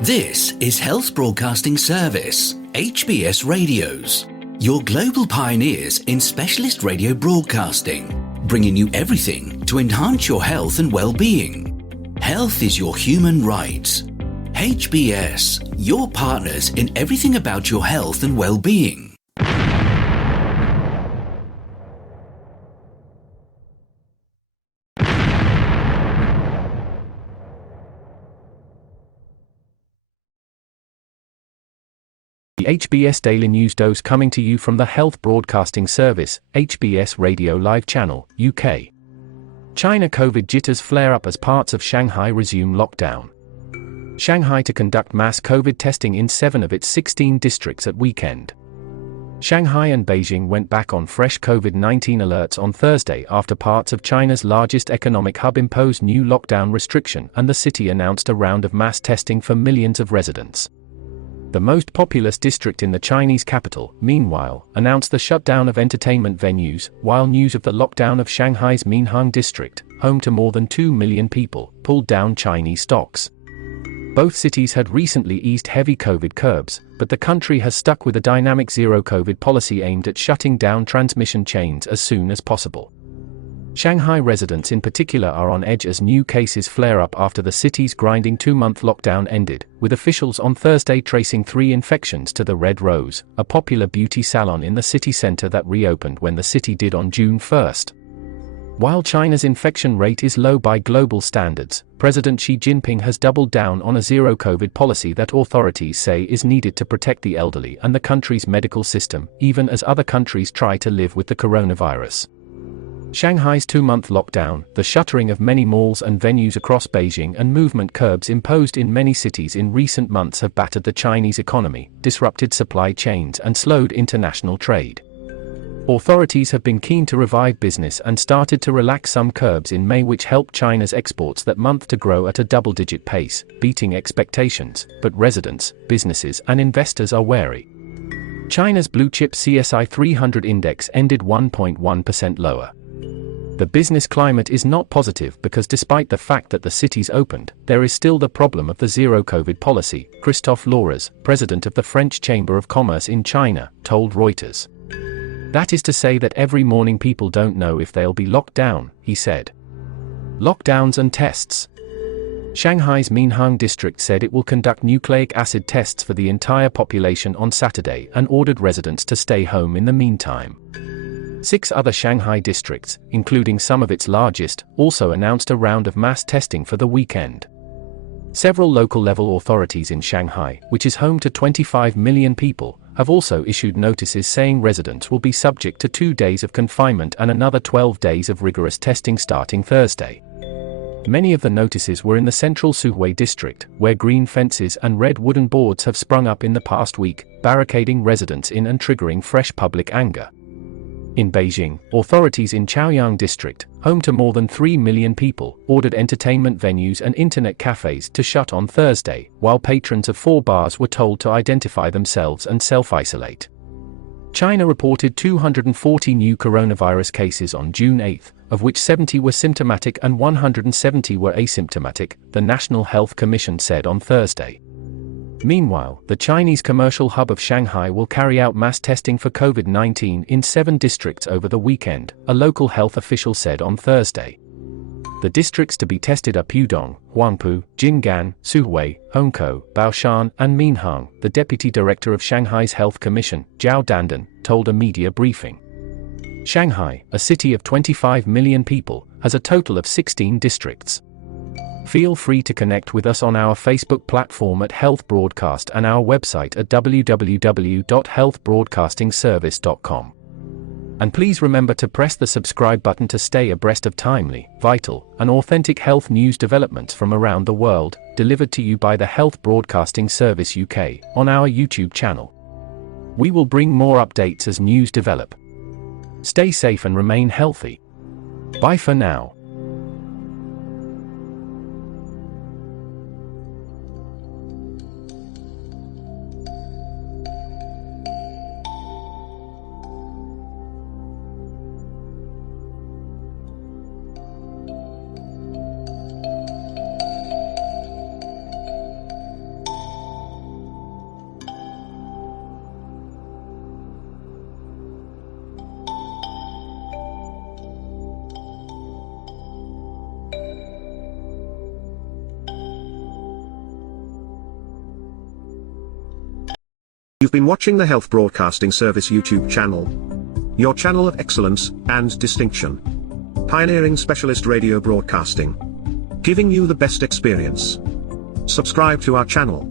This is Health Broadcasting Service HBS Radios, your global pioneers in specialist radio broadcasting, bringing you everything to enhance your health and well-being. Health is your human right. HBS, your partners in everything about your health and well-being. The HBS Daily News Dose coming to you from the Health Broadcasting Service HBS Radio Live Channel, UK. China COVID jitters flare up as parts of Shanghai resume lockdown. Shanghai to conduct mass COVID testing in 7 of its 16 districts at weekend. Shanghai and Beijing went back on fresh COVID-19 alerts on Thursday after parts of China's largest economic hub imposed new lockdown restriction and the city announced a round of mass testing for millions of residents. The most populous district in the Chinese capital, meanwhile, announced the shutdown of entertainment venues, while news of the lockdown of Shanghai's Minhang district, home to more than 2 million people, pulled down Chinese stocks. Both cities had recently eased heavy COVID curbs, but the country has stuck with a dynamic zero-COVID policy aimed at shutting down transmission chains as soon as possible. Shanghai residents in particular are on edge as new cases flare up after the city's grinding 2-month lockdown ended, with officials on Thursday tracing 3 infections to the Red Rose, a popular beauty salon in the city center that reopened when the city did on June 1. While China's infection rate is low by global standards, President Xi Jinping has doubled down on a zero-COVID policy that authorities say is needed to protect the elderly and the country's medical system, even as other countries try to live with the coronavirus. Shanghai's 2-month lockdown, the shuttering of many malls and venues across Beijing and movement curbs imposed in many cities in recent months have battered the Chinese economy, disrupted supply chains and slowed international trade. Authorities have been keen to revive business and started to relax some curbs in May, which helped China's exports that month to grow at a double-digit pace, beating expectations, but residents, businesses and investors are wary. China's blue-chip CSI 300 index ended 1.1% lower. The business climate is not positive because despite the fact that the cities opened, there is still the problem of the zero-COVID policy, Christophe Lauras, president of the French Chamber of Commerce in China, told Reuters. That is to say that every morning people don't know if they'll be locked down, he said. Lockdowns and tests. Shanghai's Minhang district said it will conduct nucleic acid tests for the entire population on Saturday and ordered residents to stay home in the meantime. 6 other Shanghai districts, including some of its largest, also announced a round of mass testing for the weekend. Several local-level authorities in Shanghai, which is home to 25 million people, have also issued notices saying residents will be subject to 2 days of confinement and another 12 days of rigorous testing starting Thursday. Many of the notices were in the central Suhui district, where green fences and red wooden boards have sprung up in the past week, barricading residents in and triggering fresh public anger. In Beijing, authorities in Chaoyang district, home to more than 3 million people, ordered entertainment venues and internet cafes to shut on Thursday, while patrons of 4 bars were told to identify themselves and self-isolate. China reported 240 new coronavirus cases on June 8, of which 70 were symptomatic and 170 were asymptomatic, the National Health Commission said on Thursday. Meanwhile, the Chinese commercial hub of Shanghai will carry out mass testing for COVID-19 in 7 districts over the weekend, a local health official said on Thursday. The districts to be tested are Pudong, Huangpu, Jinggan, Suhui, Hongkou, Baoshan, and Minhang, the deputy director of Shanghai's Health Commission, Zhao Dandan, told a media briefing. Shanghai, a city of 25 million people, has a total of 16 districts. Feel free to connect with us on our Facebook platform at Health Broadcast and our website at www.healthbroadcastingservice.com. And please remember to press the subscribe button to stay abreast of timely, vital, and authentic health news developments from around the world, delivered to you by the Health Broadcasting Service UK, on our YouTube channel. We will bring more updates as news develop. Stay safe and remain healthy. Bye for now. You've been watching the Health Broadcasting Service YouTube channel, your channel of excellence and distinction. Pioneering specialist radio broadcasting, giving you the best experience. Subscribe to our channel.